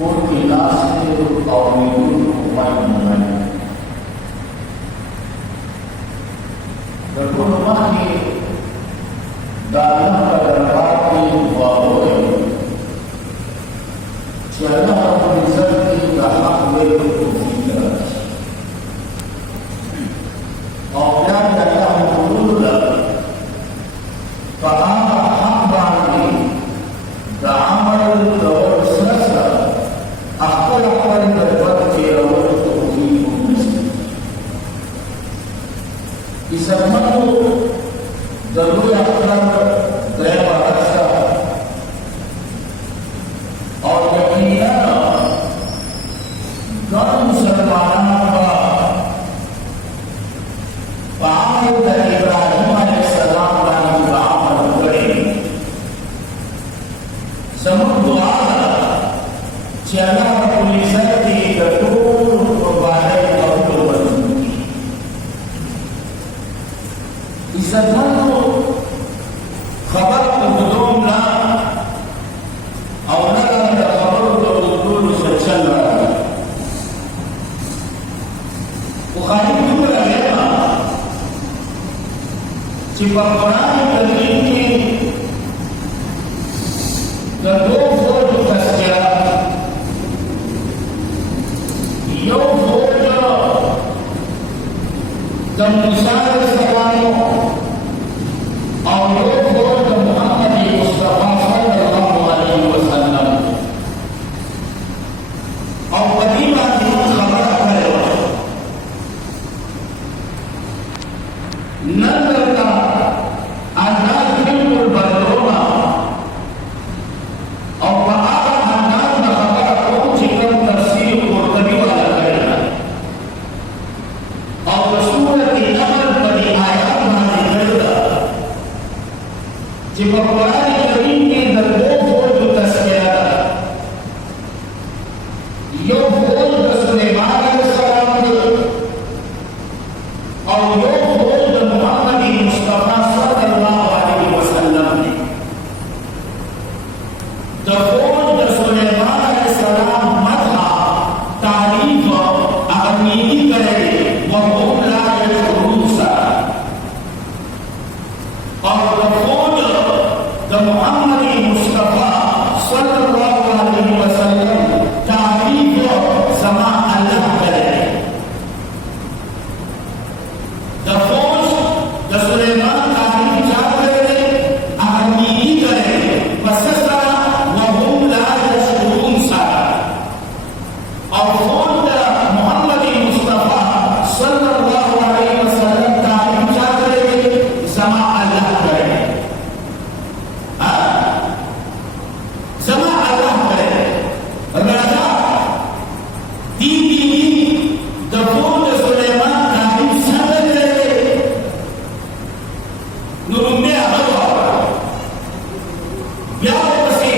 ان کی ناستے اور نیون کو مائن رکھن ماہی دانا کا دربار کی واقعی چلنا اور نظر کی رحق میں توفیق رکھ اور پیار کرتا ہوں قبول لگ فآمر حق بانی دا عمل دور سلسل اخبر دربار کی روح توفیق مسجد اس ازمت کو ضرور اخبر دریبا رکھتا اور یقینا گن مسلمانان با عمل در ابراہیم علیہ السلام بانی با عمل کرے زمن دعا چلا پولیسر کی کٹور قربانی قبول بنوں کی اس ازمن کو خبر قدوم لا اور نہ خبر قدوم سے چل رہا ہے بخاری کیوں رہے گا چپا قرآن کریم کی دو فوج تذکرہ یو فوج دم موسیٰ علیہ السلام اور یو فوج محمد مصطفیٰ صلی اللہ علیہ وسلم اور قدیمہ کی خبر کرے نظر کا انداز بالکل بدلونا اور بآبا انداز میں خبر کون چکر تفسیر قرطبی والا کرنا اور رسولت نمر بڑی آیات مانے کرنا جب قرآن کریم کی دردوں کو جو تذکرہ یو فوج سلیمان علیہ السلام اور یو فوج محمد مصطفیٰ صلی اللہ علیہ وسلم نے فوج سلیمان علیہ السلام مدح تعریف اہمیتی کرے وہم لا یشعرون سا اور فوج محمد مصطفیٰ صلی اللہ علیہ وسلم تعریف سما اللہ کرے فوج سلیمان تعریف جا کرے اہمیتی کرے وسسا وہم لا یشعرون سا اور فوج محمد مصطفیٰ صلی اللہ علیہ وسلم تعریف جا کرے سما اللہ کرے سما اللہ کرے راجہ تین دفوج سلیمان تعریف سب کرے نرمے احضر یا پسی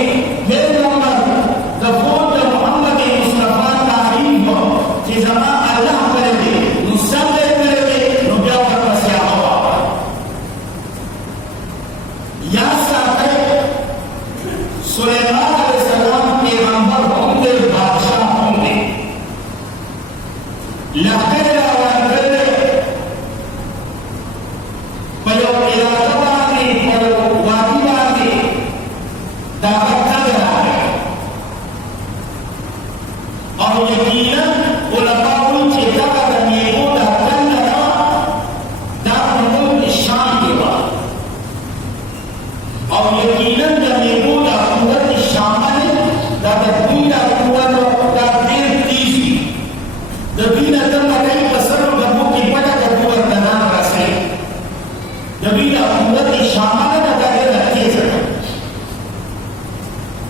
میرے نمبر دفوج محمد مصطفیٰ تعریف کہ زمان اللہ کرے دے نسب کرے دے نبیا پر پسی آہوا یا ساتھ سلیمان علیہ السلام پیغمبر ہوں گے بادشاہ ہوں گے لکھے راوان کرے پیو علاقہ باندی پیو وادی باندی دعوت کر رہا ہے اور یقینا علماء ان چیتا کا نیکو دا کننا دا ملک شام کے بعد اور یقینا دا نیکو دا قوت شامل دا دین قوت دا دیر تیزی دا دین دم اگئی پسر گبو کی پتا کا قوت نام رسے دا دین قوت شامل دا دیر تیز ہے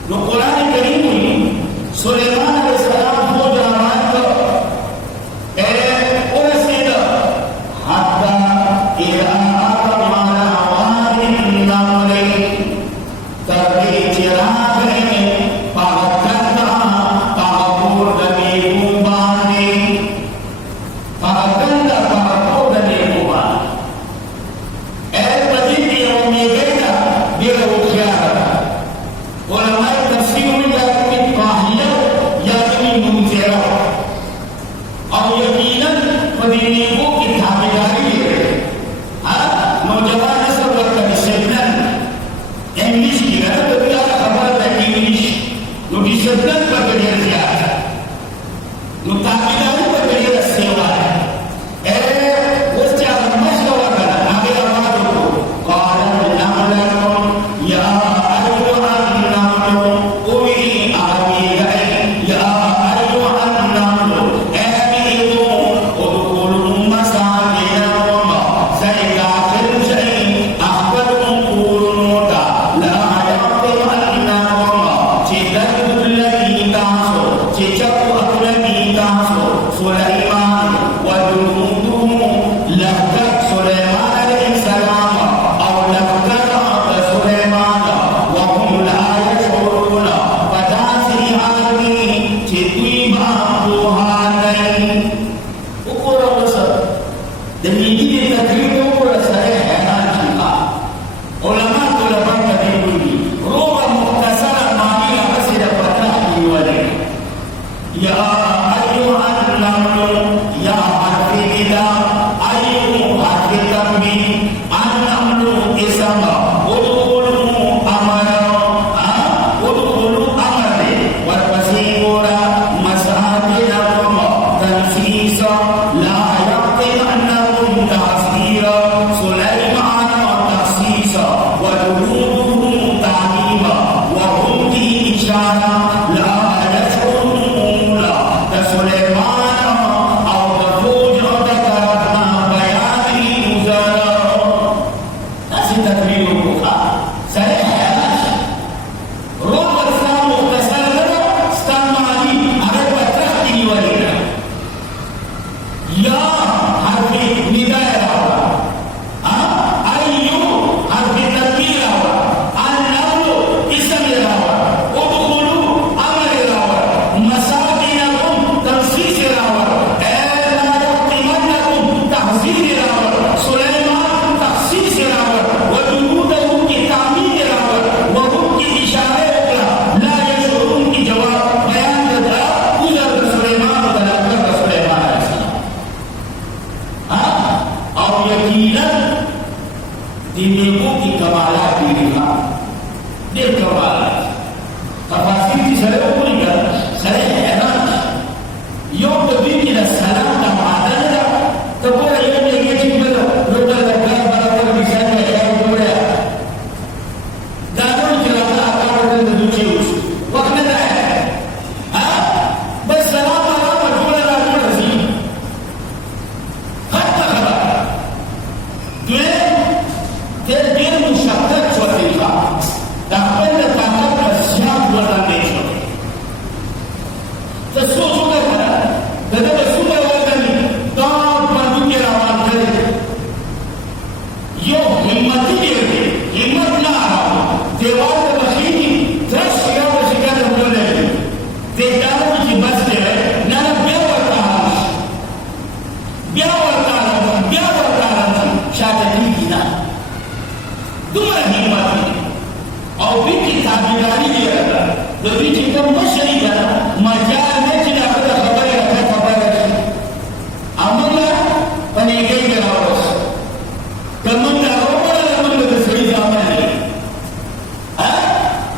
نو قرآن کریم ہوئی سلیمان علیہ السلام فوج روان کو ارسید حتی اراء مانا وارد نامرے تربی چراغ رہے پاکتنا پاکور دنی مبانے پاکتنا پاکور دنی مبانے اے مجید یہ امیدیں دیر اخیار علماء تفسیر میں جاتے ہیں قاہیہ شدت پر ډېر زیات نو تابعداري پر ډېر سیوا ده اوس چې هغه مشته وکړه هغې اواز وکړو قال النملة یا أيها النمل اوی آویږئ یا أيها النمل اعبدوا ادخلوا مساجدكم زي داخل شئ اخبركم کورونو ته لا يحطمنكم چې درد لګي تاسو چې چپو لګي تاسو سليمان وجنوده لښکر سليمان علیه السلام او لښکر د سليمان وهم لا يشعرون په داسې حال کې چې دوی به پوهان دی وګوره اوس د ملي تقریر وګوره سړی حیران شي علما طلبا ته دې وایي روغه مختصره معنی هغسې د فتح کې ولري یا أيها النمل یا حرف نداء أيها حرف تنبيه النمل اسم ادخلوا امر ادخلوا امر ورپسې ګوره مساجدكم تنفیسا لا يحطمنكم تحذيرا سليمان تخصيصا وجنوده تعليما وهم به إشارة لا يشعرون كسليمان أو كفوج ذكرتنا بيانه مزارا هذه تقرير البخاري صحيح يا باشا روح الإسلام مختصر لنا استمعني أغير وتحتي ولنا يا حرف نداء راوة أيو حرف تنبيه راوة النمل اسم راوة ادخلوا أمر راوة مساكنكم تنصيص راوة لا يحطمنكم تحذير راوة سليمان تخصيص راوة وجنوده كتعميد راوة وهم كإشارة لا يشعرون كجواب بيان ذا أذر سليمان وذكر سليمان عليه السلام او یقینا دی نیکو کی کمالات دی رہا دیر کمالات تفاصیل کی سرے اولی گا سرے حیران یو تبین کی دا سلام دا معادل دا تبورا یو نیکی چی بلا روٹا لگا براتر بسان میں ایک بورا دانون کی رضا اکاور دن دوچی اس وقت دا ہے بس سلام آرام جوڑا لاکر رزیم خط خبر دویم تیر دیر مشکل چوتی خواه داخل طاقت ازیاد ورنده شده تسوچو که کنه داده بسو که ورگنی دار بندو که روان کرده یو همتی دیرده همت نا آرام دیوار ده بخیدی ترس شکر و شکر ده بوله دیدارو کی بس دیره نانا بیا ورکارانش بیا ورکارانش شاید دیگی نا دومره همت دی او بیتی تابعداری دیره دو بیتی کم مشری ده مجال نیچی ده خدا خبری رکھت خبری رکھت امولا پنیگئی گراورس کمن ده روبر زمن ده سری زمان دی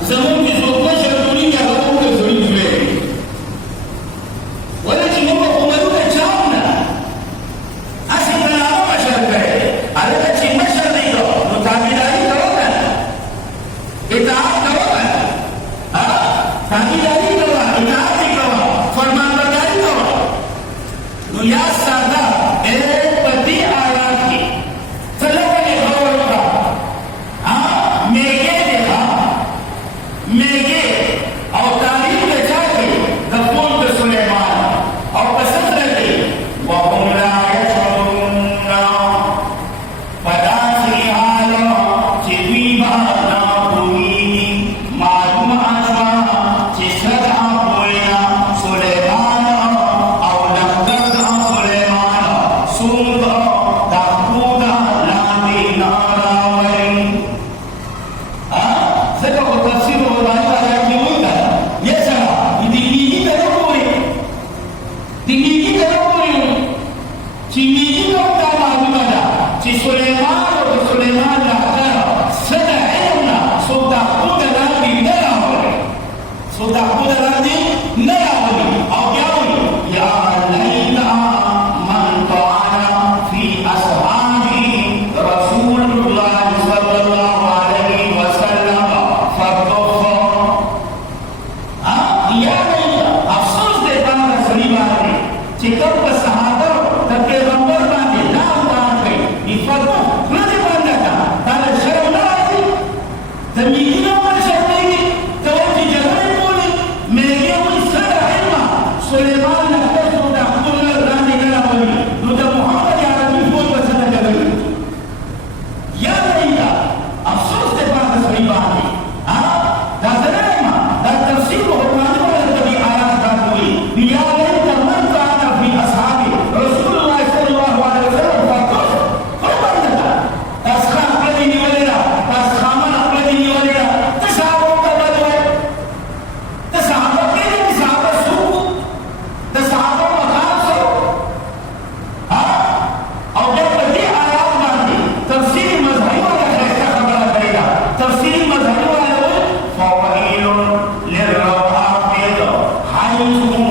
زمن کی زوکا شردونی که غلوم ده سری جوئے ولی چی موقع عمرو ده چاونا اسی بنامو مشر کرے علیہ چی مشر نہیں دو نو تابعداری کرو گا اطاعت کرو گا تابعداری کرو اطاعت کرو فرمان برداری کرو نو یا سادہ ایک پتی آیات کی فلکن غور کا میگے دیکھا میگے او تعلیم دے چاہتے دفون دے سلیمان او پسند رہتے وَهُمْ لَا يَشْعُرُونَ پداسی حالا چی دوی بہنا پوئی معلوم آشوا چی سرعا پوئینا سلیمان او لخدر سلیمان سو تحقود راندی نیا ہوئی اور کیا ہوئی یا لیتا من طعنا فی اصحابی رسول اللہ صلی اللہ علیہ وسلم فردوف یا لیتا افسوس دیتا ہے سلیب آنے چکر پر صحابہ تب پیغمبر باندے نام دان گئی یہ فردوف رضی باندھا تھا تانا شرم نہ آتی تمیدی نہ من شکتے گی توجی جگہ بولی میرے ہوئی صدر علمہ سلیمان نکتر سودا عبداللہ راندی گنا بولی دو دا محمد عربی فوت بسنہ جگہ یا لیتا افسوس دے پاس سلیب آنے دا صدر علمہ دا تفسیر و حکمانی والا تبی آیات داد ہوئی یا لیتا من تعالی فی اصحابی رسول اللہ صلی اللہ علیہ وسلم فردوس کوئی بند تھا تسخان قدی نیولیرا تسخامن قدی نیولیرا تصحابوں کا بدوئے تصحابہ کے لئے تصحابہ سوکو تصحابہ مقام سو اور جب بدی آیات باندھی تفسیر مذہبی والا خیستہ خبرہ کرے گا تفسیر مذہبی والا ہوئے فوائل للروحافظ حیثم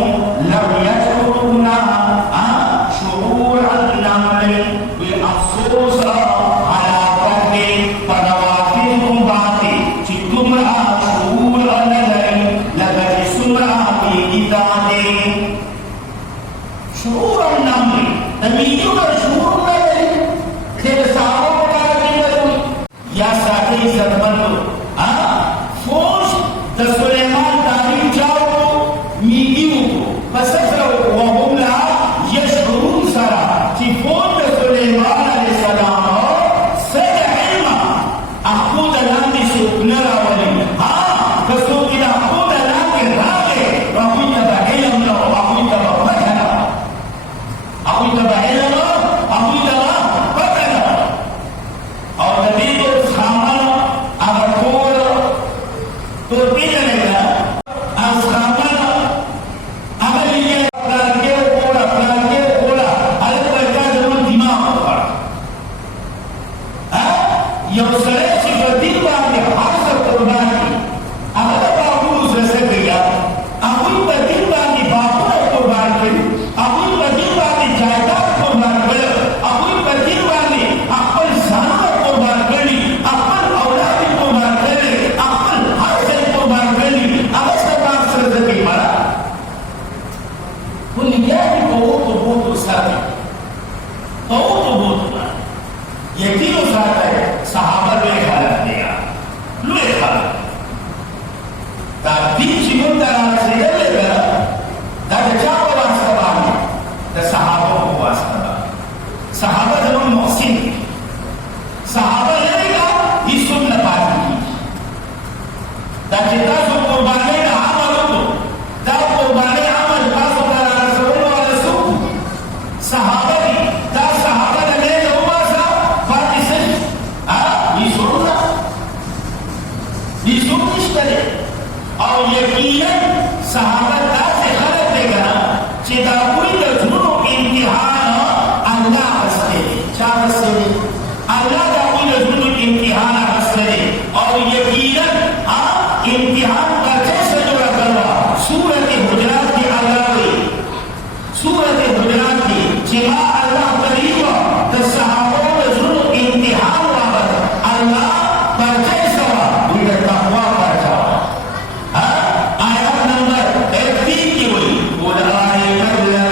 لم یشعرنا شعور النمل بالافسوس على قدر فنوافذكم باتی چی تمرا شعور النمل لگت سمرا کی اتانے شعور النمل تمیدیوں کا شعور النمل تیرے صحابوں کا رکھیں یا ساتھی عزت بندو فوش دا سلیمان تعلیم جاؤ میدیوں کو پسکر وهم لا يشعرون سرا چی فوت سلیمان علیہ السلام سید علم اخود لاندی سکنرا ولی کسو کدا اخود لاندی راگے وحوی تبا علم لو وحوی تبا مجھنا وحوی تبا علم لو وحوی تبا مجھنا اور نبی کو خامن اگر کھول تو پیجنے گا از خامن اگر یہ پلان کے اولا حالت پر کیا ضرور دماغ ہوگا یہ سرے چکر دن باندے حاصل قربان کی اگر باقوز رسے گیا اگر پر دن باندے باقوز قربان کی اگر پر دن باندے جائداد قربان کی اگر پر دن باندے اقل زانہ قربان کرنی اقل اولاد قربان کرنی اقل حاصل قربان کرنی اگر سباق سرزہ کی مرا دنیای بہت ساتھی بہت یقین ساتھ ہے صحابہ نے حالت دیا لوے حالت تا دین چیمون تران سے لے گا تا جاو واسطہ بانی تا صحابہ کو واسطہ بانی صحابہ زمان محسن صحابہ لے گا یہ سن نپاتی کی تا جتا سو قربانے کا عمل ہو تا قربانے عمل پاسو تران رسول والا سو صحابہ کی تا صحابہ نے لے گا واسا فاتی سن یہ سننا یہ سننش کرے اور یقیناً صحابہ تا سے خلق دے گا چیتا کوئی دجنوں امتحان اللہ ہستے چاہ ہستے اللہ کا کوئی دجنوں امتحان ہستے اور یقیناً امتحان کرچے سے جڑا کروا سورت حجرات کی اللہ ہوئی سورت حجرات کی جماع اللہ قریبا تصحابوں دجنوں امتحان وابد اللہ کرچے سوا یہ تقوی کرچا آیات نمبر 31 کی ہوئی اولئک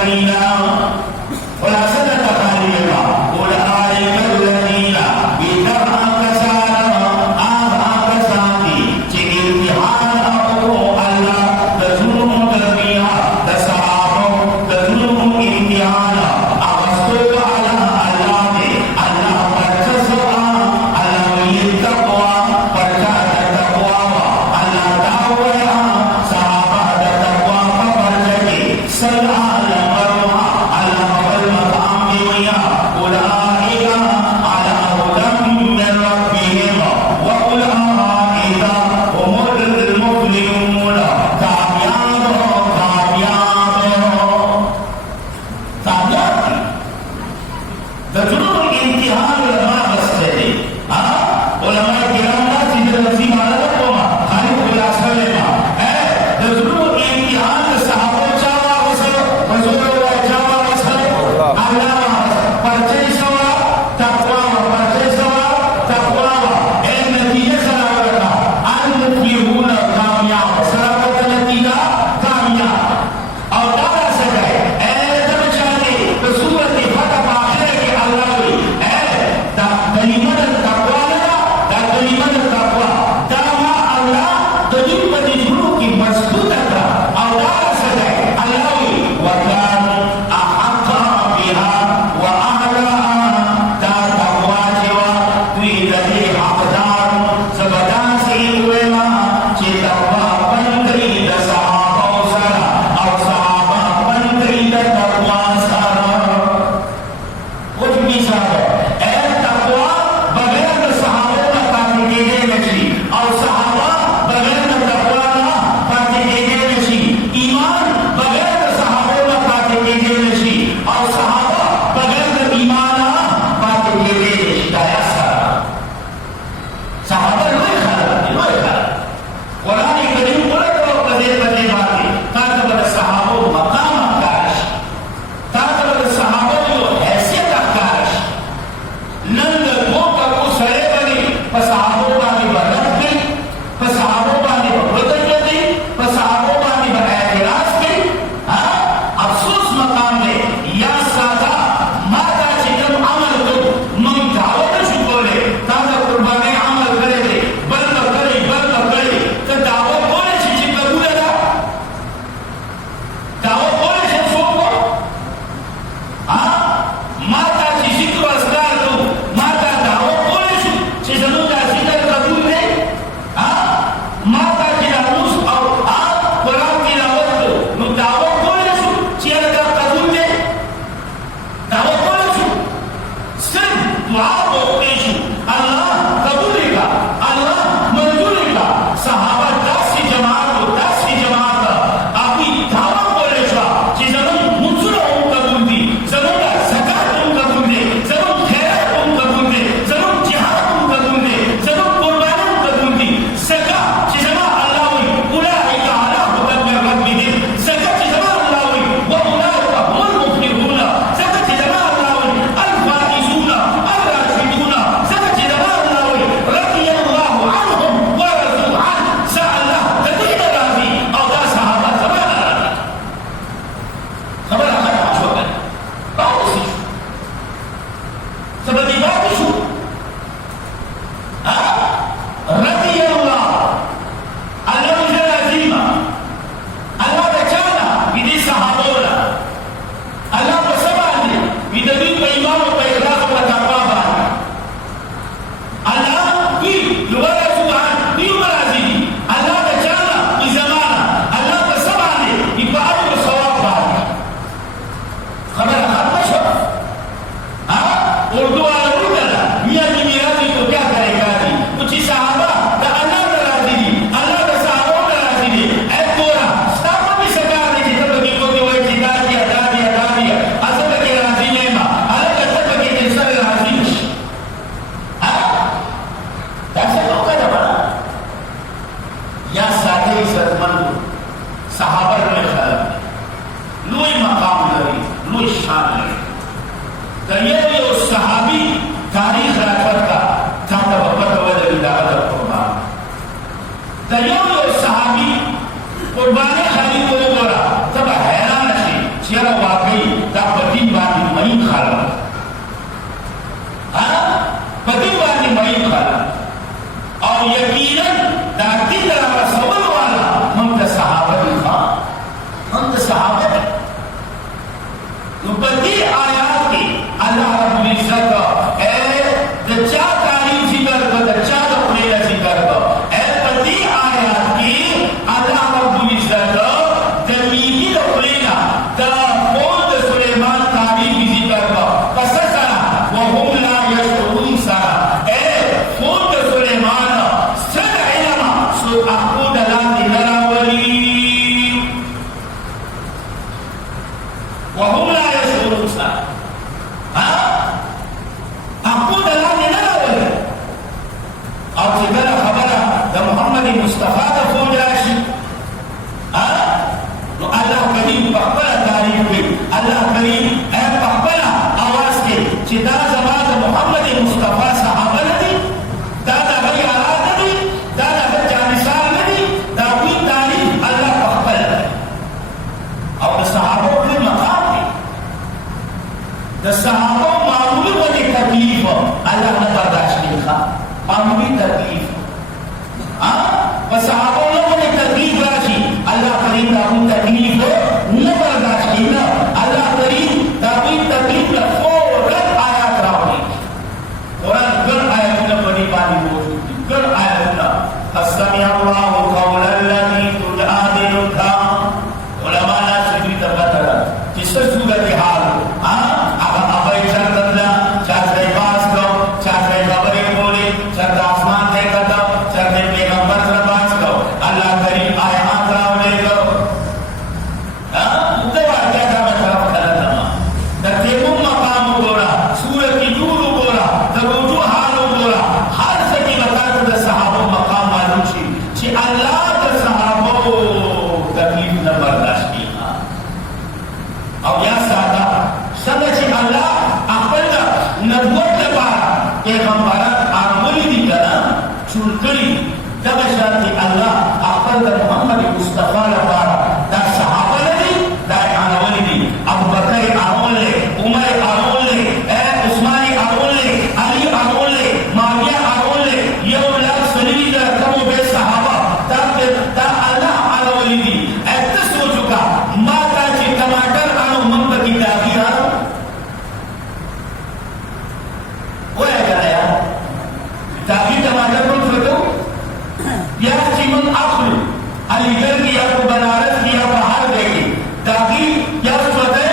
کی یا کو بنارس کی یا باہر دے گی تاکہ کیا صورت ہے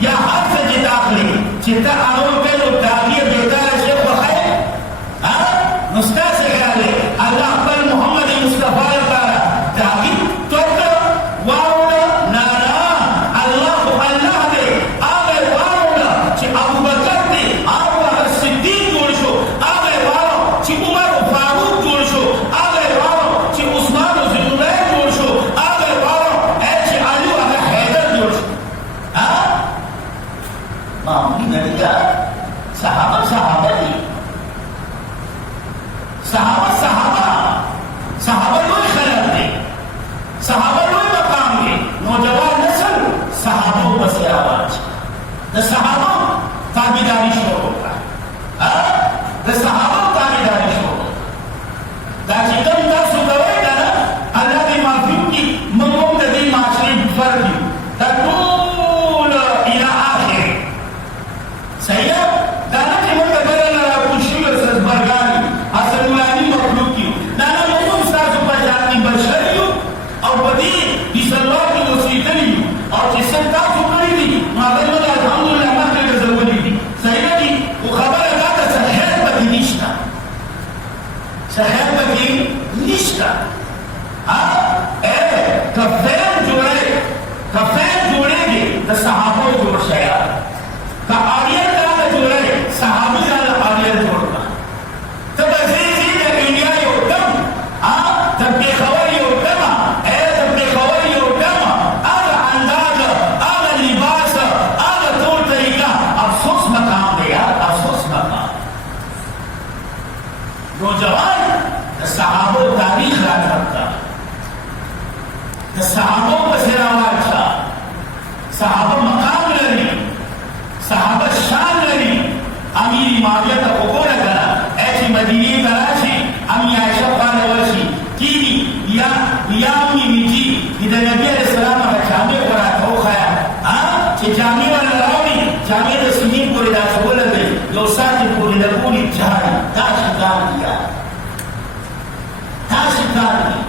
یا حد سے جی داخلی چیتا آنور کے لوگ تاکہ بیتا ہے شیخ بخیر نستا سے کہا لے اللہ پر محمد مصطفیٰ پارا تاکہ توقع واؤنا نانا اللہ کو اللہ دے آگے واؤنا چی ابو بکر دے آگے اگر صدیق جوڑ شو آگے واؤ چی عمر و فاروق جوڑ شو آگے واؤ چی عثمان و زبردست جوڑ شو آگے واؤ اے چی علی اگر حیدر جوڑ شو معمولی نبی کا صحابہ صحابہ دی صحابہ کوئی خیال دے صحابہ کوئی مقام دے نوجوان نسل صحابوں بس آواز دا صحابہ تابیداری شروع ہوتا ہے دا صحابہ تابیداری شروع ہوتا دا چکم دا سکوئے دا اللہ دی معافیوں کی ممم دا دی معاشری فرد دا طول الى آخر صحیح ہے دا نا چی متبرن را کشی و سزبرگانی اصل ملانی مخلوق کیوں نانا ممم سازو پر جاتنی بشریوں اور بدی ڈسلوا کی وسیقلی اور جسن کا سکری دی مادر مدى الحمدللہ مخلق ضروری دی صحیح ہے جی وہ خبر ادا تا صحیح بدی نشتا صحیح بدی نشتا کفین جوڑے گے تا صحابوں جوڑ شیا کا آریت کا جوڑے صحابی کا آریت جوڑتا تب عزیزی تا انڈیا یو دم تب بے خبر یو دم تب بے خبر یو دم آگا انداز آگا لباس آگا طور طریقہ افسوس مقام دے یار افسوس مقام نوجوان صحابوں تاریخ را کرتا صحابوں پسر آواز تھا صحابہ مقام لری صحابہ شان لری امیر معاویہ تا حکومت کرا ایسی مدینی کراشی امی عائشہ پانے ورشی کی یا امی میجی ادھا نبی علیہ السلام کا جامع قرآ تو خیا چھ جامع والا راوی جامع دا سنین پوری دا سبول دے لو ساتھ پوری دا پوری جاری تا شکار کیا تا شکار کیا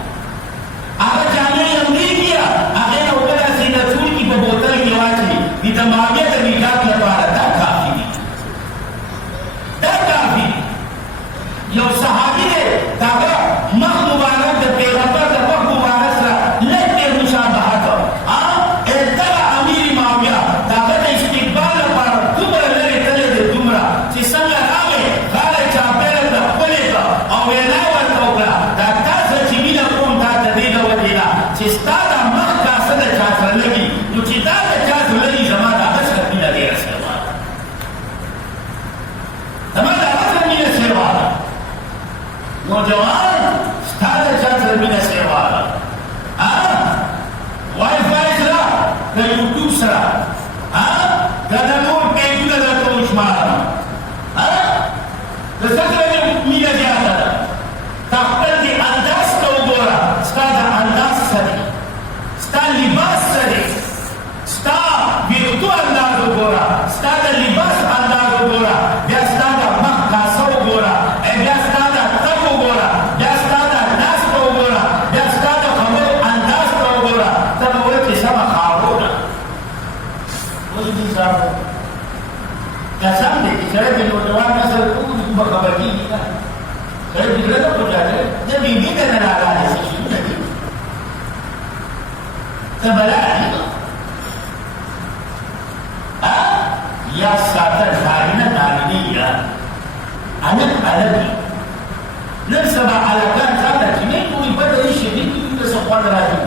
آگا جامع امری کیا آگے اوکرا سیدہ چول کی ببوتر کی واجی ادھا معاویہ دا نکاح لپارا تا کافی دی تا کافی یو صحابی دے تاکہ مخ مبارک دا پیغمبر دا مخ مبارک سرا لگتے مشابہت ارتگا امیر معاویہ تاکہ دا استقبال لپارا دمرا لرے تلے دے دمرا چی سنگا راگے غالے چاپیل دا پلے دا او ویلاوات اوکرا دا تاسا چی مینا کون تا تدینا وجینا چی ستا دا مخ کا صدا چاہتا لگی نو چی تا دا چاہتا لگی زمان دا بس کرتی لگے رسے والا زمان دا بس کرتی لگے والا نوجوان ستاد چاہتا لگی رسے والا وائی فائی سرا دا یوٹیوب سرا دا نور کیجو دا تو اشمارا دا سکر مینا زیادہ دا تاکتر دی انداز کا گورا ستا دا انداز سرے ستا لباس سرے ستا ویرتو انداز گورا ستا دا لباس انداز گورا بیا ستا دا مخ کاسو گورا بیا ستا دا تکو گورا بیا ستا دا ناس کو گورا بیا ستا دا خبر انداز کو گورا تب ہوئے کہ سب خوابو دا وہ جو صاحب قسم دے کہ شرط نوجوان نسل کو بخبر کی نہیں کہا شرط بگڑے تو کچھ آتے جب بیبی کا نرالا ہے سکشن نہیں تب بلا نہیں یا ساتر دارنا دارنی یا انک علمی نم سبا علاقان ساتر چنین کوئی پتہ ایشی نہیں کوئی سقوان راجی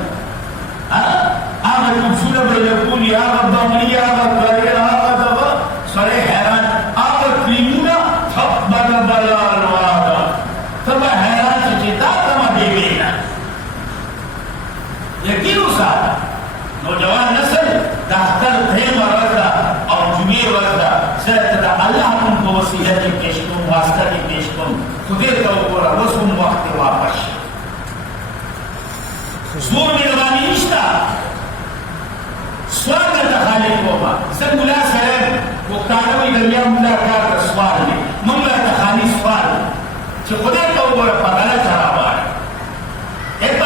آغا کنسولہ بلکولی آغا بغلی آغا بغلی آغا دبا سرے حیران آغا کریمونا تھپ بدا بلال وادا تب حیران سے چیتا تمہ دے گئینا یقینو ساتھ نوجوان نسل داختر دھیم ورزا اور جمعی ورزا سرط دا اللہ کن کو وسیلہ کی پیشکن واسطہ کی پیشکن خودے تو پورا رسم وقت واپس زور مہربانی نشتا سوال کرتا خالق کو ما سر ملا صاحب وہ کاروی درمیان ملا کار سوال لے منگلا تا خالی سوال چھے خودے تو پورا پتالا چرا بار ایک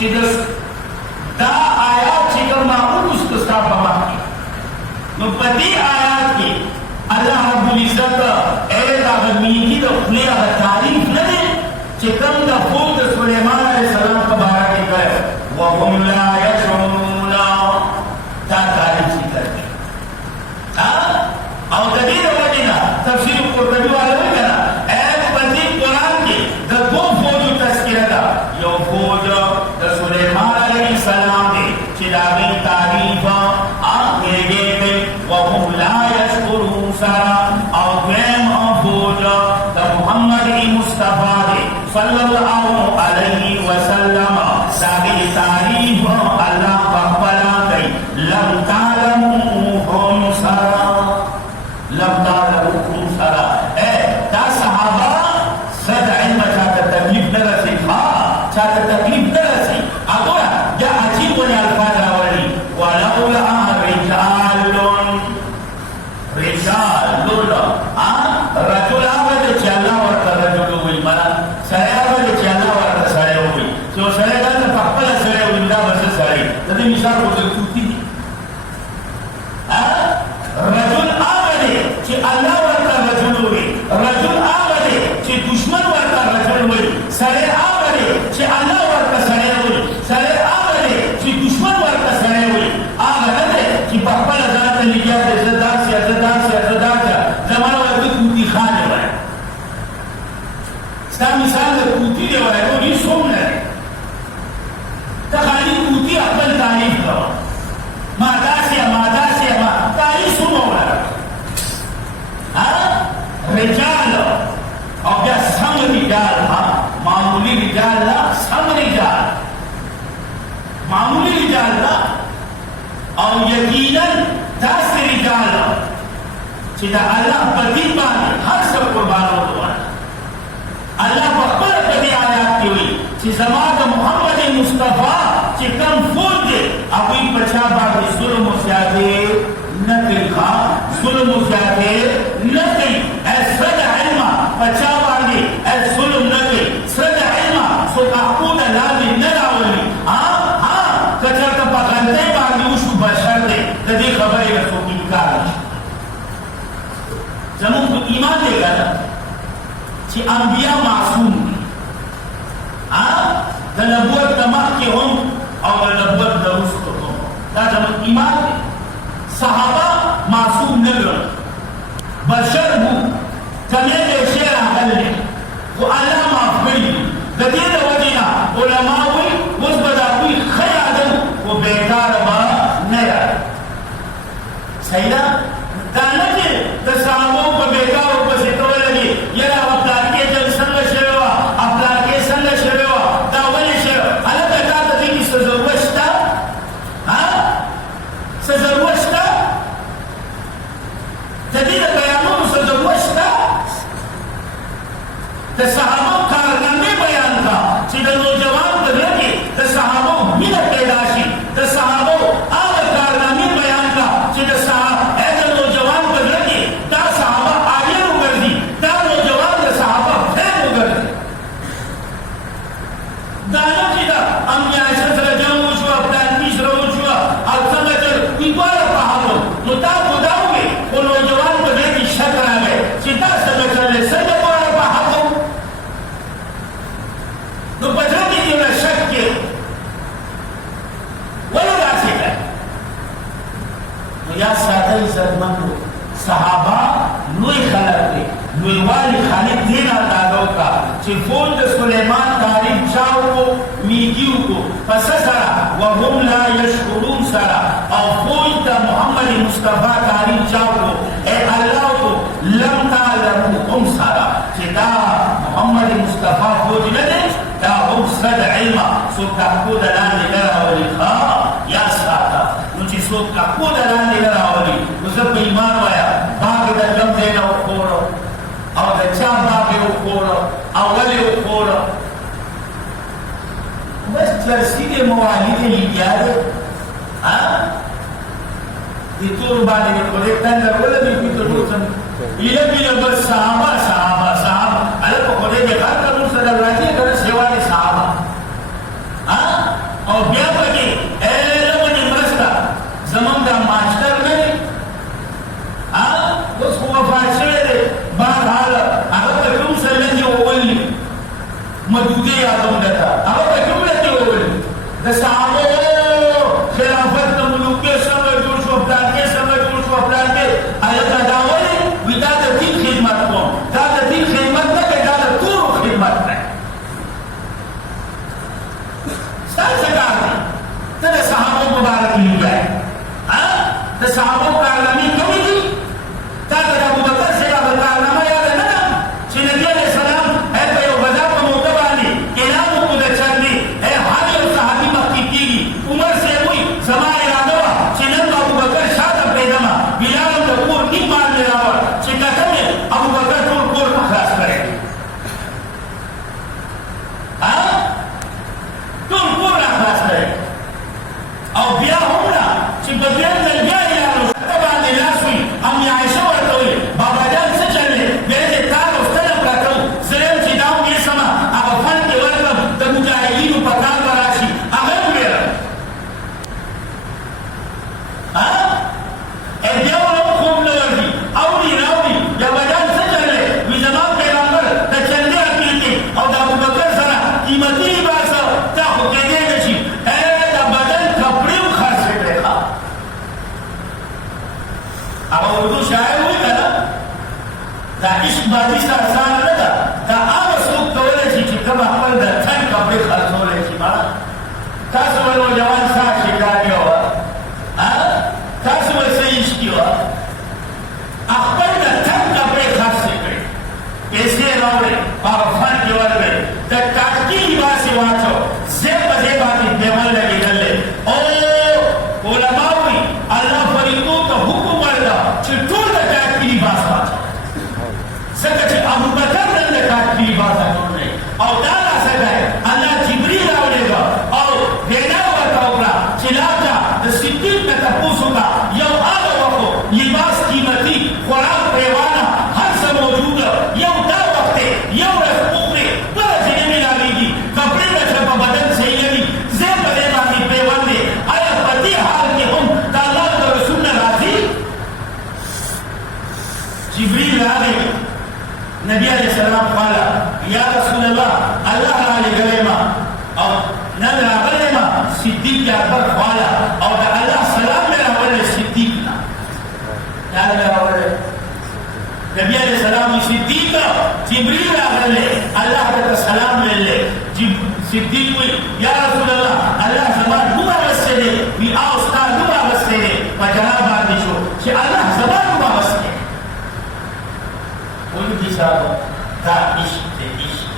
چې دا آیات چې کوم معقول استاد په مخ نو په دې آیات کې الله رب العزت دا غمیږي د خپل تعریف نه دی چې کوم د فوت سليمان عليه السلام په باره کې کړو وهم لا يشعرون دا تعریف ذکر دی او د دې وجه نه تفسیر قرطبي والا وایي کنه په دې قرآن کې د دوه فوجو تذکره ده یو فوج د سليمان عليه السلام دی چې دا به تعریف وهم لا يشكرون سرا او دویم فوج د محمد مصطفی صلی الله علیه وسلم سابق تعریف الله پخپلا کوي لم تعلموهم سرا لم تعلموهم سرا دا صحابه صد علم چاہتا تکلیف نه رسی چاہتا تکلیف نه رسی اگر یا عجیب ونی الفاظ راولی ولولا رجال رجل آباد چې الله ورته رجل وویل مانا سړی آباد چې الله ورته سړی وویل چې سړی دلته په خپله سړی وویل دا به څه سړی د دې مثال ورته توتي دي رجل آباد چې الله ورته رجل وویل رجل آباد چې دشمن ورته رجل وویل سړی آباد چې الله ورته سړی وویل سړی آباد چې دشمن ورته سړی وویل هغه نه دی چې په خپله ځان ته لګیا دی زه داسې زه داسې زه داسې زمانه ورته کوتي خانې وایي ستا مثال د کوتي دی وایي نو هېڅ هم نه دی ته خالي کوتي خپل تعریف کوه ما داسې یم ما داسې یم تا هېڅ هم ولره رجال او بیا سم رجال معمولي رجال نه سم رجال معمولي رجال نه او یقینا داسې رجال چې د الله په دین باندې هر څه قربانول غواړي الله په خپل په دې آیات کې وایي چې زما د محمد مصطفی چې کوم فوج دی هغوی په چا باندې ظلم و زیاتې نه کوي ظلم و زیاتې نه کوي سره د علمه په چا باندې ظلم نه کوي سره د علمه څوک حقونه لاندې نه راولي که چېرته په غلطۍ باندې وشو بشر دی د دې خبرې نه څوک انکار نشي زمون په ایمان دی کنه چې انبیا معصوم دي د نبوت د مخکې هم او د نبوت د وروسته هم دا زمون ایمان دی صحابه معصوم نه ګڼو بشر وو کمې د شی راغلی خو الله معاف کړي د دې د وجې نه علما وایي اوس به د هغوی ښه یادوو خو بېکاره به نه یاد صحیح ده دا نه چې د صحابو په بېکارو پسې ته ولګي یاره هغه پلارکې جنګ څنګه شوې وه پلارکې څنګه شوې وه دا ولې شوې هلکه تا ته دې کې څه ضرورت شته څه ضرورت شته د دې د بیانونو څه ضرورت شته د صحابو کارنامې بیان کړه چې د نوجوان په زړه کې د صحابو مینه پیدا شي د صحابو هغه کارنامې بیان کړه چې د نوجوان په زړه کې دا صحابه عاجل وګرځي دا نوجوان د صحابه فهم وګرځي دا نه چې دا امیا عایشه سره جنګ وشوه پلانکي سره وشوه او څنګه چې دوی دواړه په حال وو نو تا خو دا ووې خو نوجوان په زړه کې شک راغی چې دا څنګه چلې څنګه دواړه په حال وو نو په زړه کې دې ونه شک کې ولې داسې کوي نو یا ساده عزتمندو صحابه لوی خلک دی لویوالي خالق دې نه اندازه وکړه چې فوج د سلیمان تعریف چا وکړو میږي وکړو پس سره وهم لا یشکرون سره او فوج د محمد مصطفی تعریف چا وکړو الله وکړو لم تعلموهم سره چې دا محمد مصطفی فوج نه دی دا هم صد علمه څوک تحقو د لاندې نه راولي یا ساته نو چې څوک تحقو د لاندې نه راولي نو زه په ایمان وایم باغ د کوم ځای نه وخوړو او د چا باغ یې وخوړو او ولې وخوړو بس چرسي د موالید لګیا دی د تور باندې مې خدای تنګه ولګي چې ټول څه ایله بیله بس صحابه هلکه خدای دې غر ته موږ سره راځي کنه سیوا دې صحابه د صحابه خلافت د ملوک سره جوړ شو پلان کې سره جوړ شو پلان کې آیت داوله ودا د دین خدمت کوم دا د دین خدمت نه کې دا د ټول خدمت نه ستاسو کار ته د صحابه مبارک دی ها د صحابه کارنامې کومې دي دا د ابو بکر سره د کارنامه یاد نه ده چې نبی عليه السلام په یو بازار په موقع باندې اعلان وکړ د چرني هر یو صحابي مخکې کېږي عمر سے وایي زما اراده وه چې نن ابو بکر شاته پرېږدم بلال هم د کور نیم مال مې راوړ چې کته مې ابو بکر ټول کور نه خلاص کړی ټول کور نه خلاص کړی او بیا هم نه چې په دې ځل بیا اعلان وشو ته باندې لاس وي امي عایشه ورته وایي بابا جان څه چل دی بیا دې تار او ستنه پراته وو زه یم چې دا هم نیسمه هغه فن کې ورکړم د مجاهدینو په کار به راشي هغه یې وویل بیا ورته خوب نه ورځي اوري راوړي بابا جان څه چل دی وي زما پیغمبر د چندې عقیل کې او د ابوبکر سره قیمتي لباس تا خو کېدی نه شي د بدن کپړې هم خرڅ کړې هغه اردو شاعر وایي که نه دا عشق بازي سره اسانه نه ده دا هغه څوک کولی شي چې کوم خپل د تن کپړې خرڅولی شي ماړه تاسو به نوجوان سا شکاري وه تاسو به څه عشقي وه خپل د تن کپړې خرڅې کړې پیسې راوړې هغه فن کې ورکړې د کاټکي لباس یې واچو ځای په ځای باندې دیوال لګېدل دی او علما وایي الله فرښتو ته حکم ورکړه چې ټول د کاټکي لباس واچو ځکه چې ابوبکر نن د کاټکي لباس اچول دی او دا راسه دی الله جبریل راولېږه او وینا ورته وکړه چې لاړه د صدیق نه تپوس وکړه یو هغه وخت لباس قیمتي خوراک پیوانه هر څه موجوده یو دا وخت دی یو ورځ وخورې بله چې نه میلاوېږي کپړې به چې په بدن صحیح نه وي ځای په ځای باندې پیوند دی آیا په دې حال کې هم د الله د رسول نه راځي جبریل راغی نبی علیہ السلام قالا یا رسول اللہ اللہ را لگلے ما اور نن راغلے ما صدیق اکبر قالا اور اللہ سلام میں راولے صدیق نا کیا میں راولے نبی علیہ السلام صدیق جبریل راغلے اللہ کا سلام لے لے صدیق ہوئی یا رسول اللہ اللہ زمان نوبا بستے دے وی آستا نوبا بستے دے پجراب آدی شو کہ اللہ زمان نوبا بستے کوئی بھی صاحب دا عشق دے عشق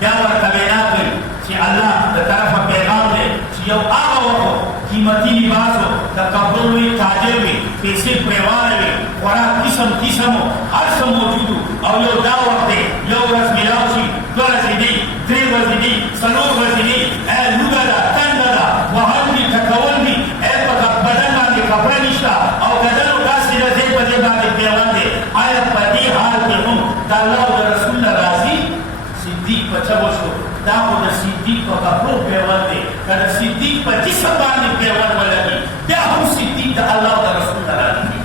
بیا ورته وینا کوي چې الله د طرفه پیغام دی چې یو هغه وخت قیمتي لباس و د کپړو وي تاجر وي پیسې پرېوانه وي خوراک قسم قسم هر څه موجود او یو دا وخت دی یو ورځ میلاو شي دوه ورځې دي درې ورځې دي څلور ورځې دي لوږه ده تنده ده وهل وي ټکول وي په بدن باندې کپړه نشته او بدن داسې ده ځای په ځای باندې پیوند دی آیا په دې حال کې هم د الله او د رسول نه راځي صدیق په چبو شو دا خو د صدیق په کپړو پیوند دی که د صدیق په جسم باندې پیوند ولګي بیا هم صدیق د الله او د رسول نه راځي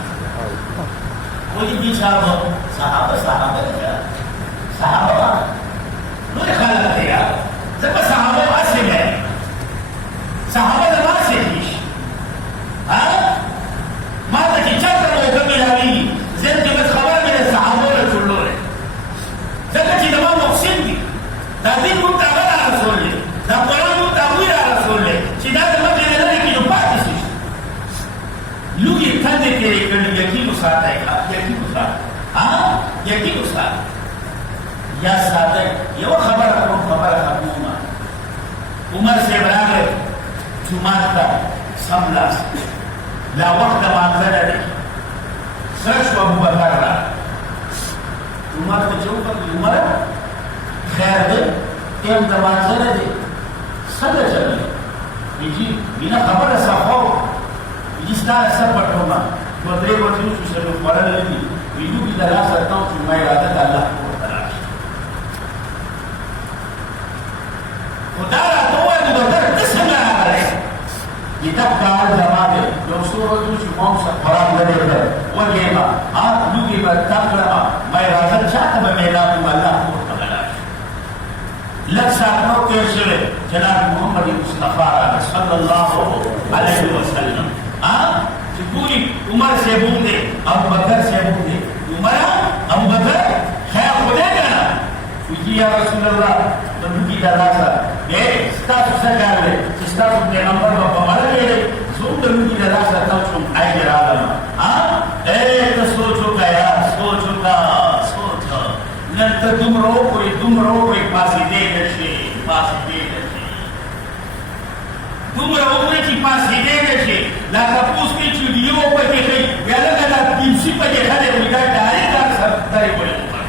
وایي دې صحابه صحابه لوی خلک دی یار ځکه صحابه هسې دی صحابه د داسې دي ما ته چې چاته موقع میلاوېږي ذهن کې بس خبره مې د صحابو نه جوړولی ځکه چې زما محسن دي دا دین موږ ته هغه را رسول دی دا قرآن موږ ته هغوی را رسول دی چې دا زموږ نه لرې کړي نو پاتې شي لوږې تندې تېرې کړي یقین وساتئ یقین وساتئ یقین وساتئ یا ساتئ یوه خبره کوم خبره ختمومه عمر صاحب راغی جومات ته سملاست لا وقت مانځه نه دی سر شو ابوبکر را عمر ته چې وکتل عمر خیر دی ټیم د مانځه نه دی څنګه چلوي ویجي مینا خبره صفا وه ویجي ستا سر پټومه دوه درې ورځې وشو چې مې خوړلی دي ویجو کې د لاس ورته چې ما اراده د الله کور ته راشي خو دا راته ووایه ابوبکر ته څنګه راغلی کتاب کار جمع دے جو سورج جو قوم سے قرآن لے کر وہ یہ ما آپ لوگی پر تقرا میں راضی چاہتا میں میرا اللہ کو تغلا لگ ساتھوں کے شعر جناب محمد مصطفیٰ صلی اللہ علیہ وسلم پوری عمر سے بولے ابو بکر سے بولے عمر ابو بکر خیر خودے گا یا رسول اللہ بندو کی دادا سا ستاسو سکار لے ستاسو پیغمبر با پمال لے سوک بندو کی دادا سا تاو چون آئی جر آدم تو سوچو کا یار سوچو کا سوچو ننتا دم رو کوئی پاسی دے گشے دومره وګورئ چې پاسېدی نه شي دا تپوس کوي چې ویډیو پکې ښایي بیا لکه دا پیمسي پکې ښه دی دا ډایرکټ دا سردارې ولې وکړه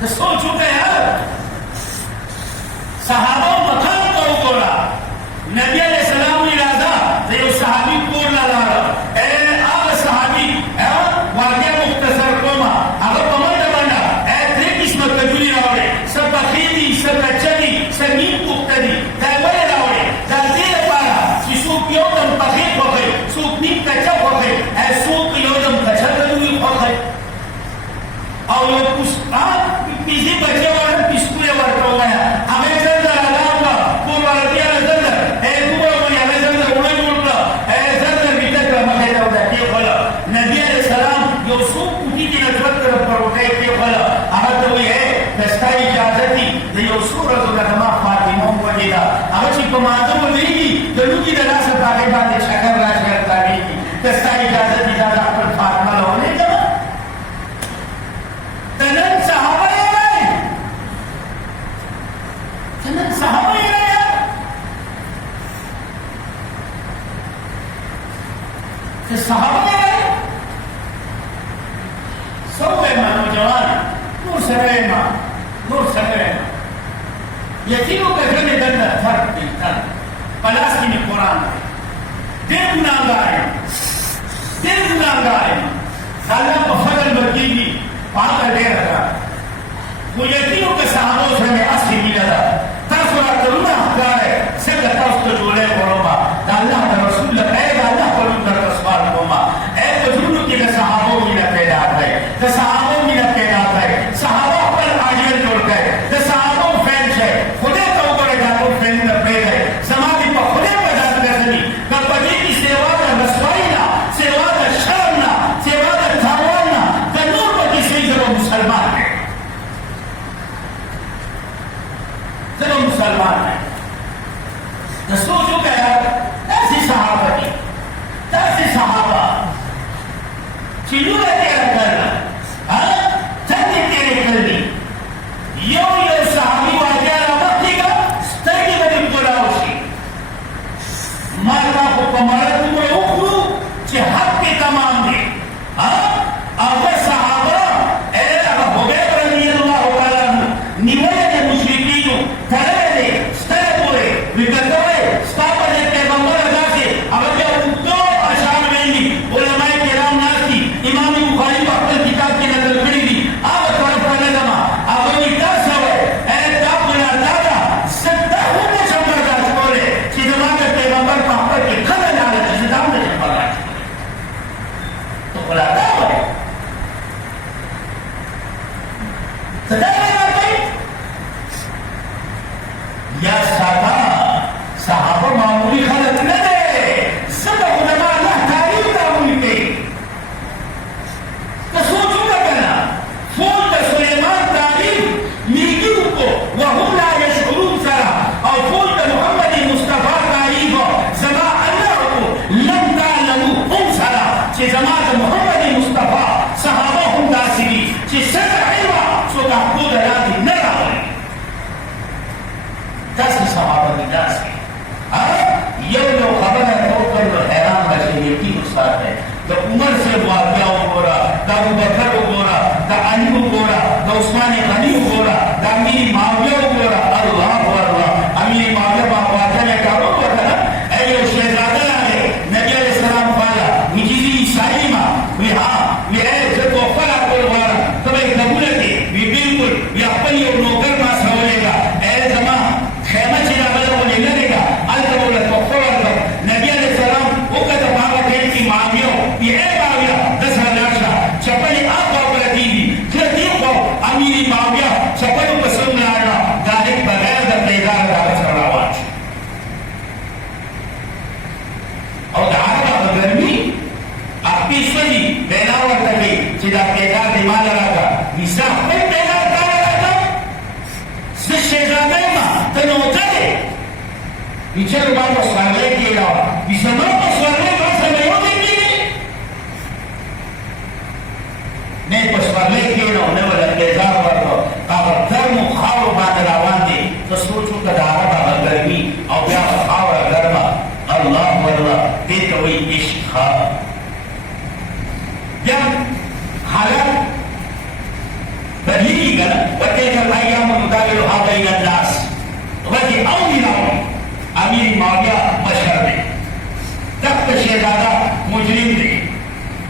ته سوچ وکړه یار صحابه مقام ته وګوره نبي علیه السلام وایي راځه د یو صحابي کور نه لاړه هغه صحابي واقع مختصر کومه هغه په منډه منډه درې قسمه کجوري راوړې څه پخې دي څه کچه دي څه نیم پخته دي دا ولې راوړې دا دې لپاره چې څوک یو دم پخې خوښوي څوک نیم کچه خوښوي څوک یو دم کچه کجوري خوښوي او یو پیزې بچې ورته پیسکوله ورته ووایه هغې زنده رالاړه کور والا بیا زنده کومه ومني هغې زنده وړه جوړ کړه زنده بیده کړه مخې ته ورته کېښوله نبي علیه السلام یو څو کوټي کې نسبت کړه پر روټۍ کېښوله هغه ته وایي که ستا اجازه دي د یو څو ورځو نه زما فاطمه ووږې ده هغه چې په ماده ودرېږي د لوږې د لاسه په هغې باندې چکر راشکر تاوېږي که ستا اجازه دي دا د خپل فاطمه له ولېږمه ته نن صحابه یې وایي ته نن صحابه یې وایي ته صحابه یې وایي څه ووایم نوجوان نور سره یم یقین وکړه ژوند یې دلته فرق دی په لاس کې مې قرآن دی ډېر ګناهګار یم د الله په فضل به کېږي په هغه ډېره ده خو یقین وکړه صحابو سره مې هسې مینه ده تاسو راته رونه ښکاره څنګه تاسو ته جوړی غواړم د الله د رسول له د الله په نوم درته سوال کوم په زړونو کې د صحابو مینه پیدا کړئ د صحابو مینه پیدا کړئ صحابه خپل عاجل جوړ کړئ د صحابو فین شئ خدای ته وګورئ دا ټول فینونه پرېږدئ زما دې په خدای په ذات ګرځوي که په دې کې سیوا د رسوایي نه سیوا د شرم نه سیوا د تاوان نه که نور پکې شي زه به مسلمان یم د سوچ وکړه داسې صحابه دي داسې صحابه چې لوږه تېره کړله څنګه تېرې کړلې یو صحابي واقعه راوښتېږه سترګې به دې ګولاو شي ما تا خو په مړه دومره وخورو چې حق کې تمام دی هغه صحابه هغه حبیب رضی الله تعالی عنه نیولې د مشرکینو تړلی دی ستړی پورې وکړه ستا په دې پیغمبر داسې هغه بیا اوږده اشعار ویلي علما کرام ناست دي امام بخاري په خپل کتاب کې نقل کړي دي هغه طرف ته نه ځم هغه وایي دا څه وایي دا ګناه دا ده زه دا هم نشم برداشت کولی چې زما د پیغمبر په خپل کې کله لاړه چې زه دا هم نشم برداشت کولی ته خو لا دا وایي ته دا وایي یا ساته صحابه معمولی خلق نه دی ځکه خو د ما الله تعریف تعمول کوي ته سوچ وکړه که نه فول د سلیمان تعریف میږي وکړو وهم لا یشعرون سره او فول د محمد مصطفی تعریف زما الله وکړو لم تعلمو هم سره چې زما د محمد مصطفی صحابه هم داسې دي چې څنګه علمه څوک احکو د لاندې نه راغلی داسې صحابه دي داسې یو خبره ته وکړم نو حیران به شئ یقین وساتئ د عمر صاحب واقعه وګوره د ابوبکر وګوره د علي وګوره د عثمان غني وګوره د امیر معاویه وګوره الله الله امیر معاویه با واقعه مې کارو وکړه یو شهزاده راغی نبي علیه السلام والا ویجیزي عیسایي ما وی وی زه تحفه راکول غواړم ته به یې قبوله کړې وی بلکل وی خپل یو نوکر ما سره ولېږه زما خیمه چې راغله ولې لرې شهزاده ما تنوتره بیچاره باید با سوارلای کیلا بیسمان با سوارلای باید سمیون دیگه نه با سوارلای کیلا نه ولی قیزار ورده قبر گرم و خاور باید روان دی تسوچو که داره با گرمی او بیا خاور گرمه الله والله دیتا وی عشق خواه یا حالت بدلیگی گنا وتلك الايام نداولها بين الناس وجه اولی راوی امیر معاویہ مشہر دے تخت شہزادہ مجرم دے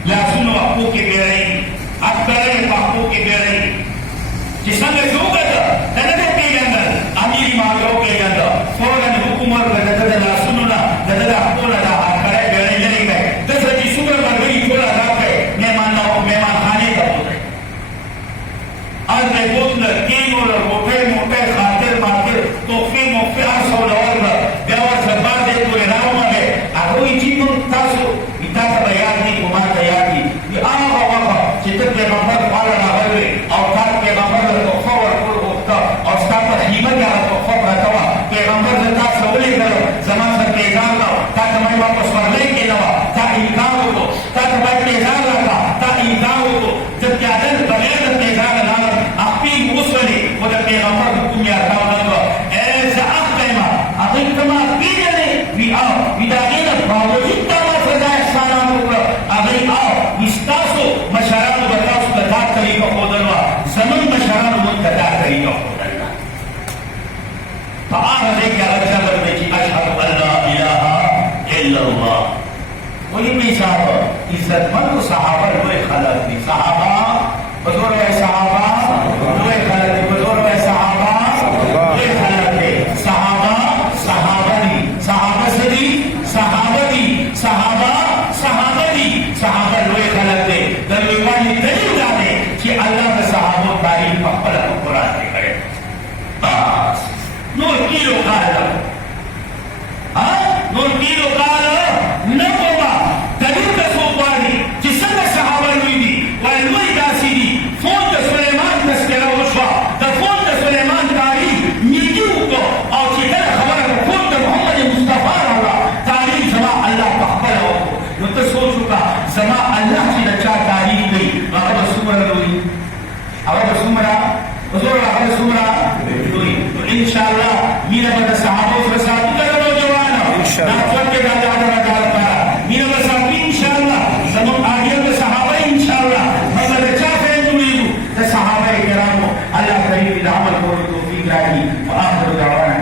لاسونو اپو کے بیڑئی اکبرے پاپو کے بیڑئی جسنگ جو گتا تنده پیگندر امیر معاویہ پیگندر فوراً حکومت گدد لاسونو نا گدد اپو لدا اکبرے بیڑئی لے گئے دس رجی سور مرگئی چھوڑا رکھ گئے مہمان خانے کا ہوتے اور میں بوتل کینول موٹے موٹے خاطر ماطر توفی موفی آسو لور بیاور زبار دے پورے راو مگے اگوی چیمون تاسو بیتا تا یاد دی گمان تا یاد دی یہ آقا وقا چیتر پیغمبر پالا راوے اور تاک پیغمبر توفا ورکل ہوتا اور ستا پر حیمت یا توفا پرتوا پیغمبر زتا سولی کرو زمان سر پیزان لاؤ تاک ہمیں واپس ورلے کے لوا تا انکار کو تاک ہمیں پیزان لگا تا انکار کو جب کیا دل بغیر پیزان لانا اپین موسولی وہ در پیغمبر حکم یا ارکاو نگو ایسا اقیمہ اقیمہ پیجنے وی آو وی داگین باوجود تاما سزا احسانات ہوگا اگئی آو استاسو مشارانو بتاسو کتاب طریقہ خودلوا زمن مشارانو من کتاب طریقہ خودلوا فآن دیکھ یا رجا برنے کی اشہد اللہ الہ الا اللہ وہی میں صاحب عزت مند صحابہ روئے خلق دی صحابہ بزرگ ہے صحابہ روئے خلق دی بزرگ ہے صحابہ روئے خلق دی صحابہ صحابہ دی صحابہ صدی صحابہ دی صحابہ صحابہ دی صحابہ روئے خلق دی دلوانی دلیل دانے کہ اللہ نے صحابہ تاریخ پخبر قرآن دے کرے بس نور کیلو کالا نور کیلو کالا نبوبا دلیل دسوبانی جسد صحابہ روئی دی والوئی داسی دی فون دا سلیمان تذکرہ وشوا دا فون دا سلیمان تاریخ میگیو کو اور چیدر خبر فون دا محمد مصطفیٰ رہا تاریخ زما اللہ پخبر ہو نو تا سوچو کا زما اللہ چی نچا تاریخ گئی آقا سمرہ روئی آقا سمرہ حضور آقا سمرہ روئی تو انشاءاللہ میرا بدا صحابوں سے ساتھ کرو جوانا ناچوک کے دادا رجال پارا میرا بدا صحابی انشاءاللہ زمان آگیوں کے صحابہ انشاءاللہ مگر چاہتے ہیں تمہیں صحابہ کرامو اللہ کریم عمل کو توفیق راہی وآخر دعوانا